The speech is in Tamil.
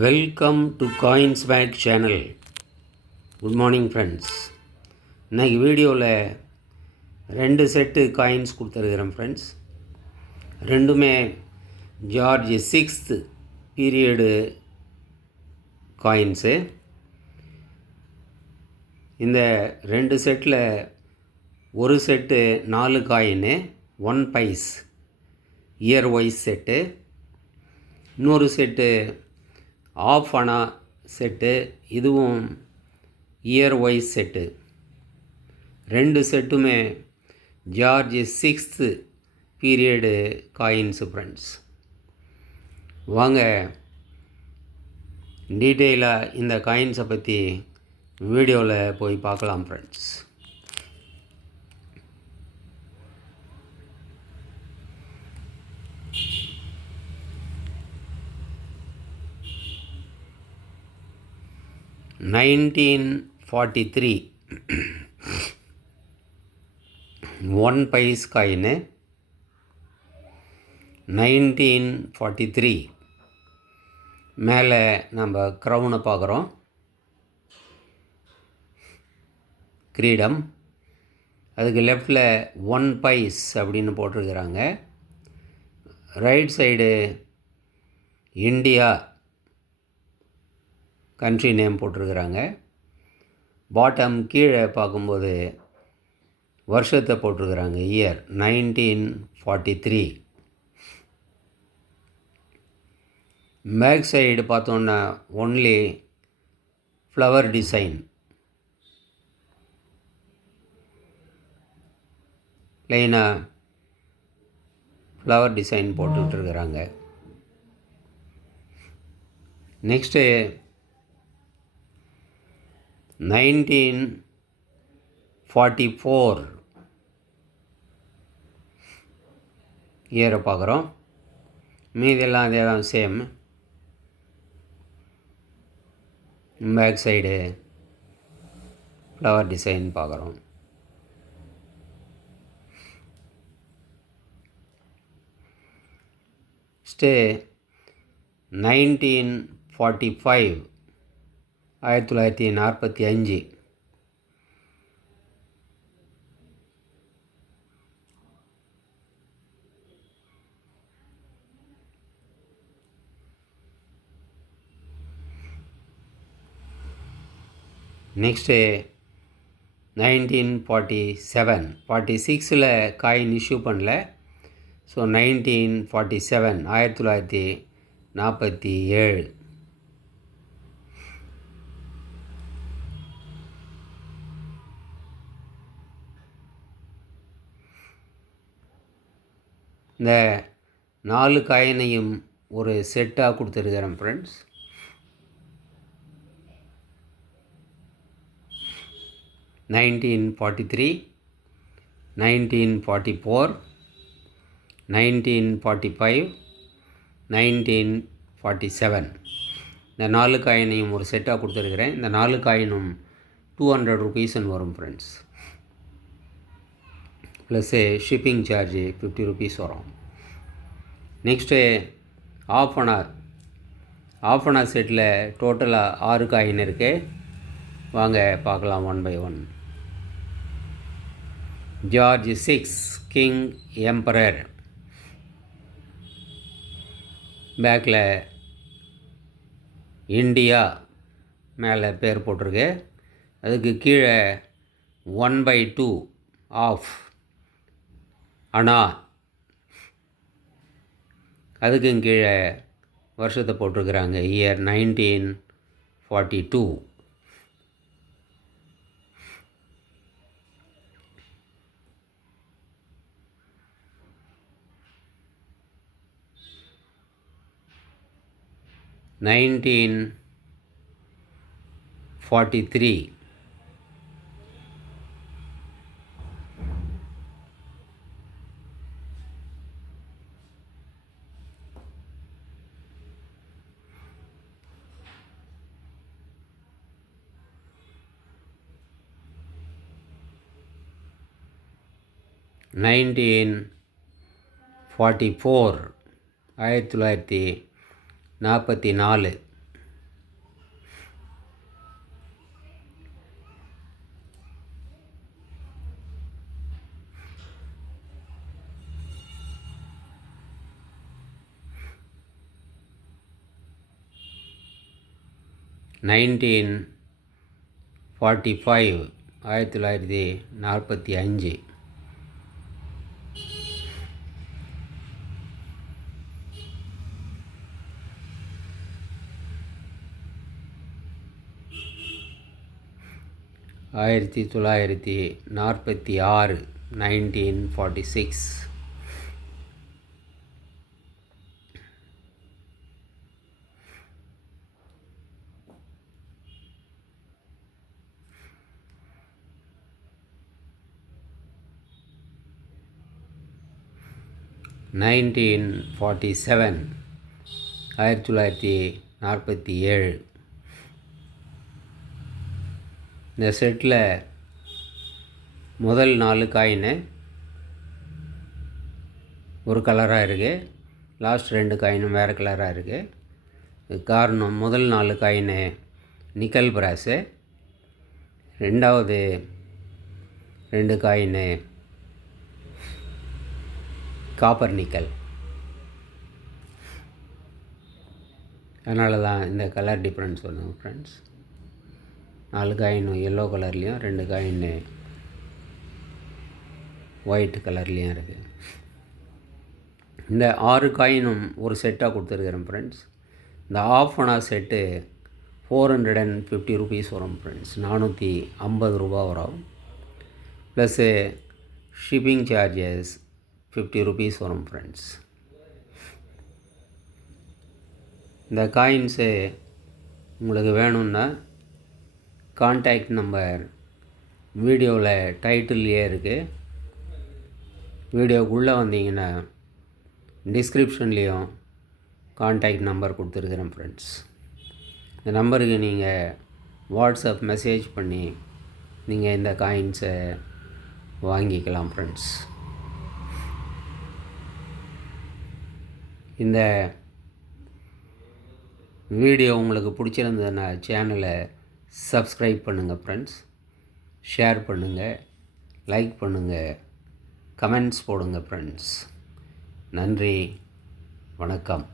Welcome to coins back channel. Good morning friends. இன்றைக்கி வீடியோவில் 2 செட்டு காயின்ஸ் கொடுத்துருக்குறேன் ஃப்ரெண்ட்ஸ். ரெண்டுமே ஜார்ஜ் 6th பீரியடு காயின்ஸு. இந்த 2 செட்டில் ஒரு செட்டு 4 காயின்னு 1 பைஸ் இயர் வைஸ் செட்டு, இன்னொரு செட்டு ஆஃப் அனா செட்டு, இதுவும் இயர் வைஸ் செட்டு. 2 செட்டுமே George 6th period coins friends. வாங்க டீட்டெயிலாக இந்த காயின்ஸை பற்றி வீடியோவில் போய் பார்க்கலாம் ஃப்ரெண்ட்ஸ். $1943 1 பைஸ் காயின்னு. 1943 மேலே நம்ம க்ரௌனை பார்க்குறோம், கிரீடம். அதுக்கு லெஃப்டில் 1 பைஸ் அப்படின்னு போட்டிருக்கிறாங்க. Right side India country name போட்டிருக்கிறாங்க. பாட்டம் கீழே பார்க்கும்போது வருஷத்தை போட்டிருக்கிறாங்க, இயர் 1943. பேக் சைடு பார்த்தோன்னா ஒன்லி ஃப்ளவர் டிசைன், ப்ளைனாக ஃப்ளவர் டிசைன் போட்டுட்ருக்குறாங்க. நெக்ஸ்ட்டு 1944 இயரை பார்க்குறோம். மீதெல்லாம் அதே தான், same. Back side flower design பார்க்குறோம். ஸ்டே 1945 1945. நெக்ஸ்ட்டு 1947. 46ல் காயின் இஷ்யூ பண்ணல. ஸோ 1947 1947. இந்த 4 காயினையும் ஒரு செட்டாக கொடுத்துருக்கிறேன் ஃப்ரெண்ட்ஸ். $1943, $1944, $1945, $1947. இந்த 4 காயினையும் ஒரு செட்டாக கொடுத்துருக்குறேன். இந்த 4 காயினும் $200 வரும் ஃப்ரெண்ட்ஸ். ப்ளஸ்ஸு ஷிப்பிங் சார்ஜு $50 வரும். நெக்ஸ்ட்டு ஆஃப் அனா செட்டில் டோட்டலாக 6 காயின் இருக்குது. வாங்க பார்க்கலாம் one by one. George 6 king emperor. பேக்கில் இந்தியா மேலே பேர் போட்டிருக்கு. அதுக்கு கீழே 1/2 ஆஃப் அனா, அதுக்கும் கீழே வருஷத்தை போட்டிருக்கிறாங்க, இயர் 1942. $1943 1944 1944. 1945 1945 1946 1946 1947 1947 இந்த செட்டில் முதல் 4 காயினு ஒரு கலராக இருக்குது, லாஸ்ட் 2 காயினும் வேறு கலராக இருக்குது. காரணம் முதல் 4 காயினு நிக்கல் பிராஸு, ரெண்டாவது 2 காயினு காப்பர் நிக்கல். அதனால தான் இந்த கலர் டிஃப்ரென்ஸ் வரும் ஃப்ரெண்ட்ஸ். 4 காயினும் எல்லோ கலர்லேயும் 2 காயின்னு ஒயிட் கலர்லேயும் இருக்குது. இந்த 6 காயினும் ஒரு செட்டாக கொடுத்துருக்குறேன் ஃப்ரெண்ட்ஸ். இந்த ஆஃப் அனா செட்டு 450 rupees வரும் ஃப்ரெண்ட்ஸ். 450 ரூபா வரும். ப்ளஸ்ஸு ஷிப்பிங் சார்ஜஸ் 50 rupees வரும் ஃப்ரெண்ட்ஸ். இந்த காயின்ஸு உங்களுக்கு வேணும்னா கான்டாக்ட் நம்பர் வீடியோவில் டைட்டில்லையே இருக்குது. வீடியோக்குள்ளே வந்தீங்கன்னா டிஸ்கிரிப்ஷன்லேயும் கான்டாக்ட் நம்பர் கொடுத்துருக்குறேன் ஃப்ரெண்ட்ஸ். இந்த நம்பருக்கு நீங்கள் வாட்ஸ்அப் மெசேஜ் பண்ணி நீங்கள் இந்த காயின்ஸை வாங்கிக்கலாம் ஃப்ரெண்ட்ஸ். இந்த வீடியோ உங்களுக்கு பிடிச்சிருந்ததுன்னா சேனலை சப்ஸ்கிரைப் பண்ணுங்கள் ஃப்ரெண்ட்ஸ். ஷேர் பண்ணுங்கள், லைக் பண்ணுங்கள், கமெண்ட்ஸ் போடுங்க ஃப்ரெண்ட்ஸ். நன்றி, வணக்கம்.